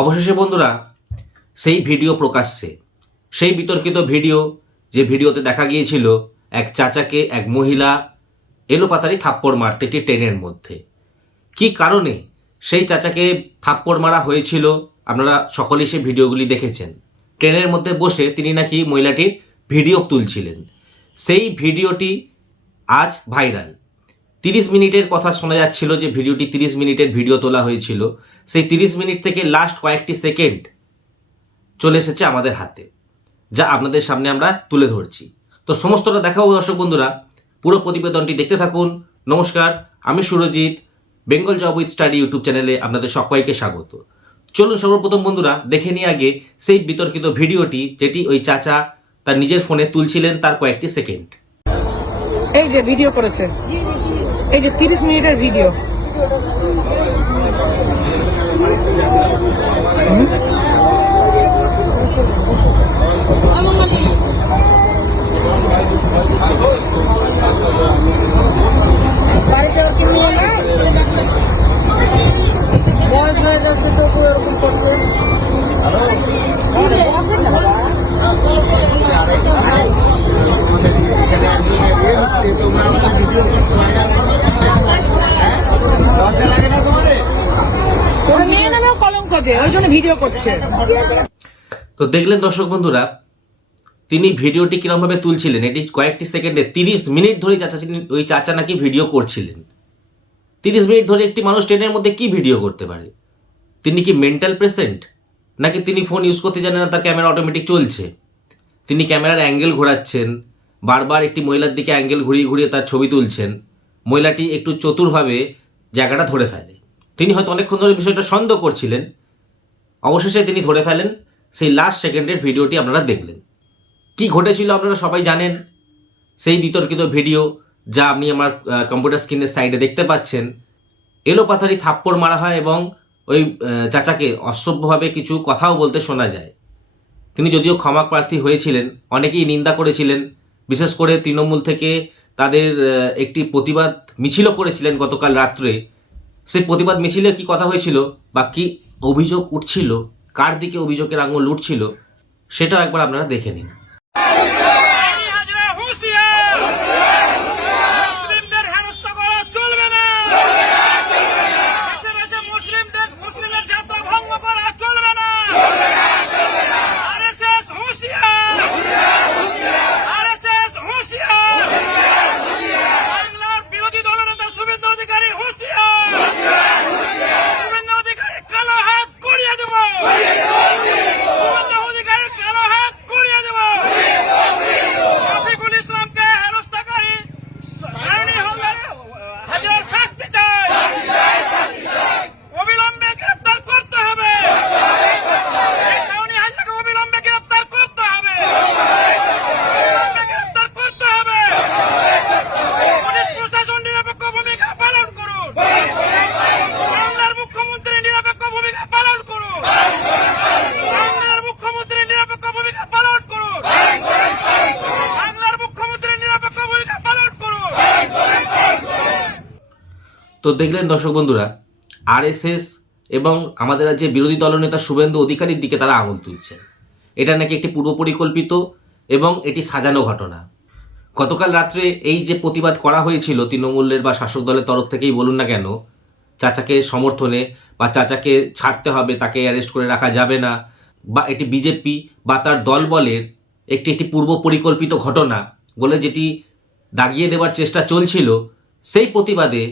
অবশেষে বন্ধুরা, সেই ভিডিও প্রকাশ্যে, সেই বিতর্কিত ভিডিও যে ভিডিওতে দেখা গিয়েছিল এক চাচাকে, এক মহিলা এলোপাতারি থাপ্পড় মারতে একটি ট্রেনের মধ্যে। কি কারণে সেই চাচাকে থাপ্পড় মারা হয়েছিল? আপনারা সকলেই সেই ভিডিওগুলি দেখেছেন। ট্রেনের মধ্যে বসে তিনি নাকি মহিলাটির ভিডিও তুলছিলেন। সেই ভিডিওটি আজ ভাইরাল। তিরিশ মিনিটের কথা শোনা যাচ্ছিল যে ভিডিওটি তিরিশ মিনিটের ভিডিও তোলা হয়েছিল। সেই তিরিশ মিনিট থেকে লাস্ট কয়েকটি সেকেন্ড চলে এসেছে আমাদের হাতে যা আপনাদের সামনে আমরা তুলে ধরছি। তো সমস্তটা দেখাবো দর্শক বন্ধুরা। পুরো প্রতিবেদনটি দেখতে থাকুন। নমস্কার আমি Surajit Bengal job with study YouTube চ্যানেলে আপনাদের সবাইকে স্বাগত। চলুন সর্বপ্রথম বন্ধুরা দেখে নিয়ে আগে সেই বিতর্কিত ভিডিওটি যেটি ওই চাচা তার নিজের ফোনে তুলছিলেন তার কয়েকটি সেকেন্ড এই যে ভিডিও করেছে। এই যে তিরিশ মিনিটের ভিডিও। গাড়িটা কি নিয়ে না বয়স হয়ে যাচ্ছে তো পুরো এরকম করছে ওরা নিয়ে নেবে কলঙ্ক ওই জন্য ভিডিও করছে। তো দেখলেন দর্শক বন্ধুরা, তিনি ভিডিওটি কিরমভাবে তুলছিলেন? এটি কয়েকটি সেকেন্ডে তিরিশ মিনিট ধরে চাচা ওই চাচা নাকি ভিডিও করছিলেন। তিরিশ মিনিট ধরে একটি মানুষ ট্রেনের মধ্যে কি ভিডিও করতে পারে? তিনি কি মেন্টাল পেশেন্ট নাকি তিনি ফোন ইউজ করতে জানেন না, তার ক্যামেরা অটোমেটিক চলছে? তিনি ক্যামেরার অ্যাঙ্গেল ঘোরাচ্ছেন, বারবার একটি মহিলার দিকে অ্যাঙ্গেল ঘুরিয়ে ঘুরিয়ে তার ছবি তুলছেন। মহিলাটি একটু চতুরভাবে জায়গাটা ধরে ফেলে। তিনি হয়তো অনেকক্ষণ ধরে বিষয়টা সন্দেহ করছিলেন। অবশেষে তিনি ধরে ফেলেন, সেই লাস্ট সেকেন্ডের ভিডিওটি আপনারা দেখলেন। কি ঘটেছিল আপনারা সবাই জানেন? সেই বিতর্কিত ভিডিও যা আপনি আমার কম্পিউটার স্ক্রিনের সাইডে দেখতে পাচ্ছেন। এলোপাথারি থাপ্পড় মারা হয় এবং ওই চাচাকে অসভ্যভাবে কিছু কথাও বলতে শোনা যায়। তিনি যদিও ক্ষমা প্রার্থী হয়েছিলেন, অনেকেই নিন্দা করেছিলেন। বিশেষ করে তৃণমূল থেকে তাদের একটি প্রতিবাদ মিছিলও করেছিলেন গতকাল রাত্রে। সেই প্রতিবাদ মিছিলে কি কথা হয়েছিল বা কি অভিযোগ উঠছিল? কার দিকে অভিযোগের আঙুল উঠছিল? সেটাও একবার আপনারা দেখে নিন। তো দেখলেন দর্শক বন্ধুরা আরএসএস এবং আমাদের রাজ্যে বিরোধী দলনেতা শুভেন্দু অধিকারীর দিকে তারা আঙুল তুলছেন। এটা নাকি একটি পূর্ব পরিকল্পিত এবং এটি সাজানো ঘটনা। গতকাল রাত্রে এই যে প্রতিবাদ করা হয়েছিল তৃণমূলের বা শাসক দলের তরফ থেকেই বলুন না কেন, চাচাকে সমর্থনে বা চাচাকে ছাড়তে হবে, তাকে অ্যারেস্ট করে রাখা যাবে না, বা এটি বিজেপি বা তার দলবলের একটি একটি পূর্ব পরিকল্পিত ঘটনা বলে যেটি দাগিয়ে দেওয়ার চেষ্টা চলছিল, সেই প্রতিবাদে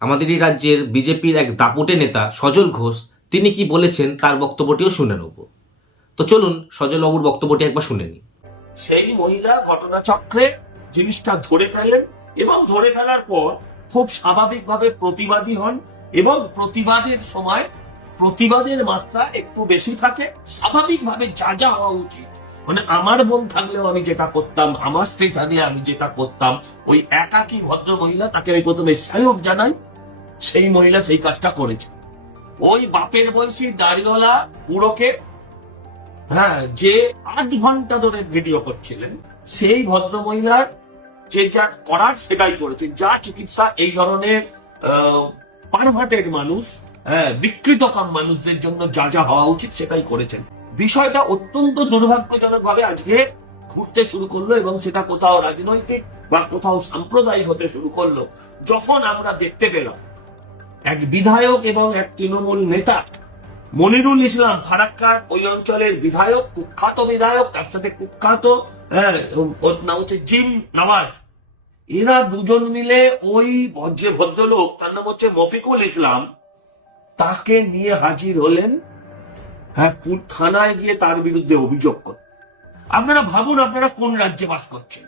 আমাদের এই রাজ্যের বিজেপির এক দাপুটে নেতা সজল ঘোষ, তিনি কি বলেছেন তার বক্তব্যটিও শুনে নেব। তো চলুন সজলবাবুর বক্তব্যটি একবার শুনে নিই। সেই মহিলা ঘটনাচক্রে জিনিসটা ধরে ফেলেন এবং ধরে ফেলার পর খুব স্বাভাবিকভাবে প্রতিবাদী হন এবং প্রতিবাদের সময় প্রতিবাদের মাত্রা একটু বেশি থাকে। স্বাভাবিকভাবে যা যা হওয়া উচিত। মানে আমার বোন থাকলেও আমি যেটা করতাম, আমার স্ত্রী থাকলে আমি যেটা করতাম, ওই একাকী ভদ্র মহিলা তাকে আমি প্রথমে স্যালুট জানাই। সেই মহিলা সেই কাজটা করেছে। ওই বাপের বয়সী দাড়িওয়ালা বুড়োকে হ্যাঁ যে আধ ঘণ্টা ধরে ভিডিও করছিলেন, সেই ভদ্র মহিলার যে যা করার সেটাই করেছে। যা চিকিৎসা এই ধরনের পারভাটের মানুষ হ্যাঁ বিকৃত বিকৃতকাম মানুষদের জন্য যা যা হওয়া উচিত সেটাই করেছেন। বিষয়টা অত্যন্ত দুর্ভাগ্যজনক ভাবে আজকে ঘুরতে শুরু করল এবং সেটা কোথাও রাজনৈতিক বা কোথাও সাম্প্রদায়িক হতে শুরু করল। যখন আমরা দেখতে পেলাম এক বিধায়ক এবং এক তৃণমূল নেতা। মনিরুল ইসলাম ফারাক্কার ওই অঞ্চলের বিধায়ক কুখ্যাত বিধায়ক তার সাথে কুখ্যাত হ্যাঁ, ওর নাম হচ্ছে জিম এরা দুজন মিলে ওই ভদ্রলোক তার নাম হচ্ছে মফিকুল ইসলাম তাকে নিয়ে হাজির হলেন হ্যাঁ থানায় গিয়ে তার বিরুদ্ধে অভিযোগ করতে। আপনারা ভাবুন আপনারা কোন রাজ্যে বাস করছেন।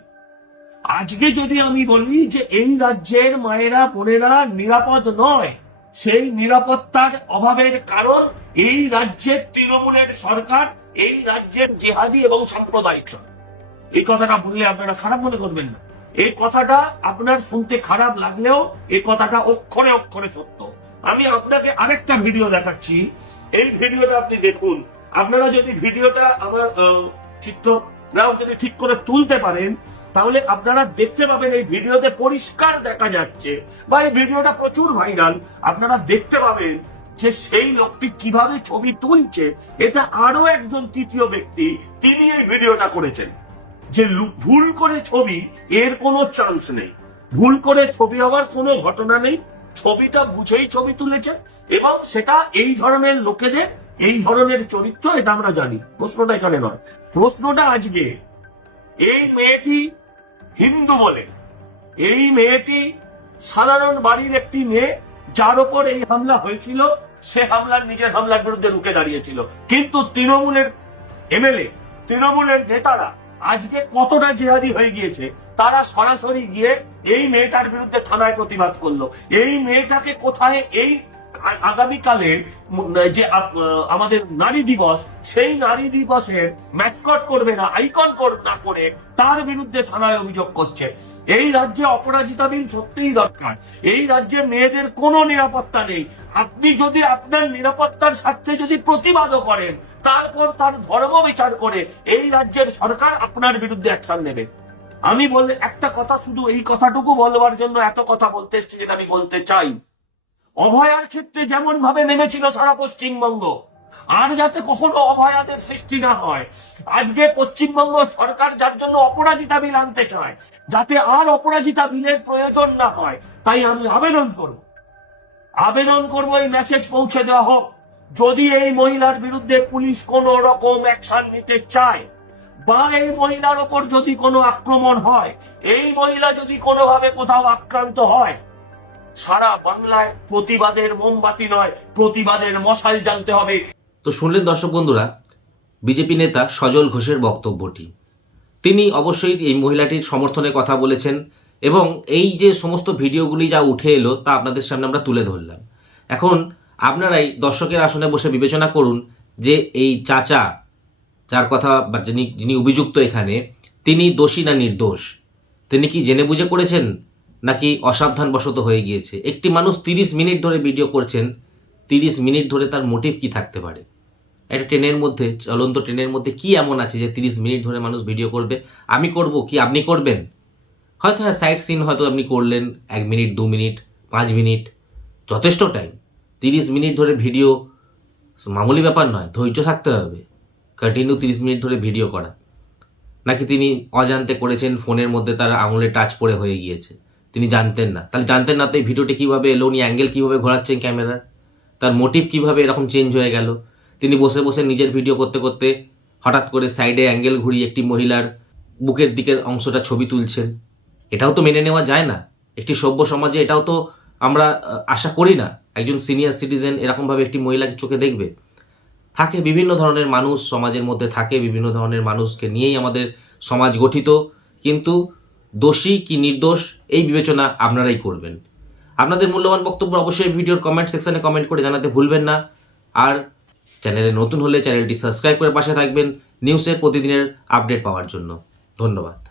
আজকে যদি আমি বলি যে এই রাজ্যের মায়েরা বোনেরা নিরাপদ নয় সেই নিরাপত্তার অভাবের কারণ এই রাজ্যের তৃণমূলের সরকার, এই রাজ্যের জেহাদি এবং সাম্প্রদায়িক সরকার। এই কথাটা বললে আপনারা খারাপ মনে করবেন না। এই কথাটা আপনার শুনতে খারাপ লাগলেও এই কথাটা অক্ষরে অক্ষরে সত্য। আমি আপনাকে আরেকটা ভিডিও দেখাচ্ছি। এই ভিডিওটা আপনি দেখুন। আপনারা যদি ভিডিওটা আমার চিত্ররাও যদি ঠিক করে তুলতে পারেন তাহলে আপনারা দেখতে পাবেন এই ভিডিওতে পরিষ্কার দেখা যাচ্ছে বা এই ভিডিওটা প্রচুর ভাইরাল আপনারা দেখতে পাবেন যে সেই লোকটি কীভাবে ছবি তুলছে। এটা আরও একজন তৃতীয় ব্যক্তি, তিনি এই ভিডিওটা করেছেন। যে ভুল করে ছবি, এর কোনো চান্স নেই। ভুল করে ছবি হওয়ার কোনো ঘটনা নেই। ছবিটা বুঝেই ছবি তুলেছেন এবং সেটা এই ধরনের লোকেদের, এই ধরনের চরিত্র, এটা আমরা জানি। প্রশ্নটা এখানে নয়। প্রশ্নটা আজকে, এই মেয়েটি হিন্দু বলে। এই মেয়েটি সাধারণ বাড়ির একটি মেয়ে, যার ওপর এই হামলা হয়েছিল, সে হামলার নিজের হামলার বিরুদ্ধে রুখে দাঁড়িয়েছিল। কিন্তু তৃণমূলের এমএলএ, তৃণমূলের নেতারা আজকে কতটা জেহাদি হয়ে গিয়েছে, তারা সরাসরি গিয়ে এই মেয়েটার বিরুদ্ধে থানায় প্রতিবাদ করল। এই মেয়েটাকে কোথায় এই আগামীকালে যে আমাদের নারী দিবস, সেই নারী দিবসের ম্যাসকট করবে না আইকন না করে তার বিরুদ্ধে থানায় অভিযোগ করছে। এই রাজ্যে অপরাজিতা বিল সত্যিই দরকার। এই রাজ্যে মেয়েদের কোনো নিরাপত্তা নেই। আপনি যদি আপনার নিরাপত্তার স্বার্থে যদি প্রতিবাদও করেন, তারপর তার ধর্ম বিচার করে এই রাজ্যের সরকার আপনার বিরুদ্ধে অ্যাকশন নেবে। আমি বললে, একটা কথা শুধু এই কথাটুকু বলবার জন্য এত কথা বলতে এসেছি যেটা আমি বলতে চাই। অভয়ার ক্ষেত্রে যেমন ভাবে নেমেছিল সারা পশ্চিমবঙ্গ, আর যাতে কখনো অভয়াদের সৃষ্টি না হয়, আজকে পশ্চিমবঙ্গ সরকার যার জন্য অপরাজিতা বিল আনতে চায়, যাতে আর অপরাজিতা বিলের প্রয়োজন না হয়, তাই আমি আবেদন করব। আবেদন করব, এই মেসেজ পৌঁছে দেওয়া হোক। যদি এই মহিলার বিরুদ্ধে পুলিশ কোন রকম অ্যাকশন নিতে চায়, বা এই মহিলার ওপর যদি কোনো আক্রমণ হয়, এই মহিলা যদি কোনোভাবে কোথাও আক্রান্ত হয় সারা বাংলায় প্রতিবাদের মোমবাতি নয়, প্রতিবাদের মশাল জ্বালতে হবে। তো শুনলেন দর্শক বন্ধুরা, বিজেপি নেতা সজল ঘোষের বক্তব্যটি। তিনি অবশ্যই এই মহিলাটির সমর্থনে কথা বলেছেন এবং এই যে সমস্ত ভিডিওগুলি যা উঠে এলো তা আপনাদের সামনে আমরা তুলে ধরলাম। এখন আপনারাই দর্শকের আসনে বসে বিবেচনা করুন যে এই চাচা, যার কথা বা যিনি যিনি অভিযুক্ত এখানে, তিনি দোষী না নির্দোষ? তিনি কি জেনে বুঝে করেছেন? নাকি অসাবধানবশত হয়ে গিয়েছে। একটি মানুষ তিরিশ মিনিট ধরে ভিডিও করছেন, তিরিশ মিনিট ধরে তার মোটিভ কি থাকতে পারে? একটা ট্রেনের মধ্যে, চলন্ত ট্রেনের মধ্যে কি এমন আছে যে তিরিশ মিনিট ধরে মানুষ ভিডিও করবে? আমি করব কি আপনি করবেন? হয়তো হ্যাঁ সাইড সিন হয়তো আপনি করলেন, এক মিনিট, দু মিনিট, পাঁচ মিনিট, যথেষ্ট টাইম তিরিশ মিনিট ধরে ভিডিও মামুলি ব্যাপার নয়, ধৈর্য থাকতে হবে। কন্টিনিউ তিরিশ মিনিট ধরে ভিডিও করা। নাকি তিনি অজান্তে করেছেন, ফোনের মধ্যে তার আঙুলে টাচ পড়ে হয়ে গিয়েছে। তিনি জানতেন না। তাহলে জানতেন না তো এই ভিডিওটি কীভাবে এলো, উনি অ্যাঙ্গেল কীভাবে ঘোরাচ্ছেন ক্যামেরার তার মোটিভ কীভাবে এরকম চেঞ্জ হয়ে গেল? তিনি বসে বসে নিজের ভিডিও করতে করতে হঠাৎ করে সাইডে অ্যাঙ্গেল ঘুরিয়ে একটি মহিলার বুকের দিকের অংশটা ছবি তুলছেন। এটাও তো মেনে নেওয়া যায় না। একটি সভ্য সমাজে এটাও তো আমরা আশা করি না। একজন সিনিয়র সিটিজেন এরকমভাবে একটি মহিলাকে চোখে দেখবে। থাকে বিভিন্ন ধরনের মানুষ সমাজের মধ্যে থাকে, বিভিন্ন ধরনের মানুষকে নিয়েই আমাদের সমাজ গঠিত। কিন্তু দোষী কি নির্দোষ, এই বিবেচনা আপনারাই করবেন। আপনাদের মূল্যবান বক্তব্য অবশ্যই ভিডিওর কমেন্ট সেকশনে কমেন্ট করে জানাতে ভুলবেন না। আর চ্যানেলে নতুন হলে চ্যানেলটি সাবস্ক্রাইব করে পাশে থাকবেন। নিউজের প্রতিদিনের আপডেট পাওয়ার জন্য। ধন্যবাদ।